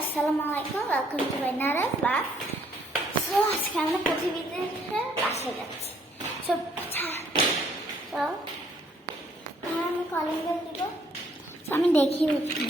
আসসালামু আলাইকুম, welcome to my নারাজ ব্লগ। সো আজকে আমরা পৃথিবীদের বাসায় যাচ্ছি। সো তো আমি কলিং বেল দিব। সো আমি দেখি উঠি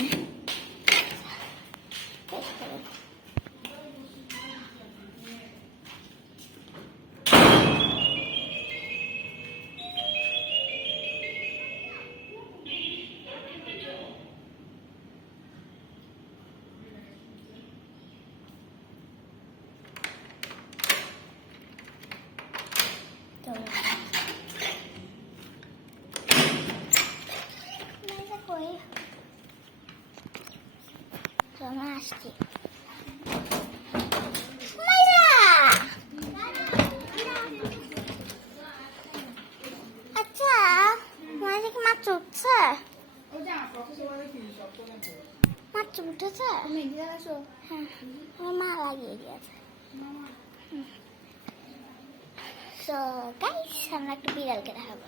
আমরা আসছি। আচ্ছা, মাঝে কি মাছ উঠছে? মাছ উঠেছে? হ্যাঁ, আমার মা লাগিয়ে দিয়েছে। সো গাইস, আমরা একটু বিড়ালকে দেখাবো।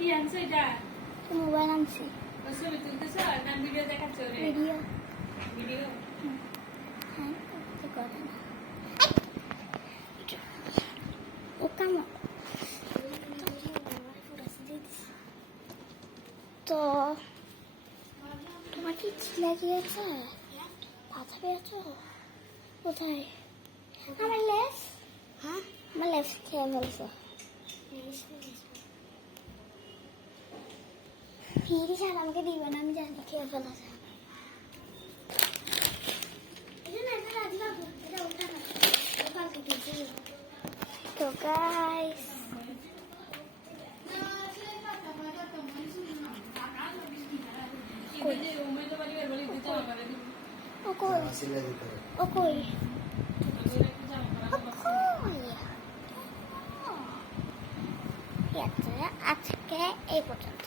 কি আনছো এটা? মোবাইল আনছি। ছবি তুলতেছো না ভিডিও দেখাচ্ছ? ভিডিও। ভিডিও? হ্যাঁ, কথা না। ও কামো। তো তোমার কি ছিলে গিয়েছে? ব্যথা পেয়েছো? কোথায়? আমার লেস? হ্যাঁ, আমার লেস খেয়ে ফেলছো। ফিরি ছাড়া আমাকে দিবে না, আমি জানি খেয়ে ফেলেছে। তো গাইস, আজকে এই পর্যন্ত।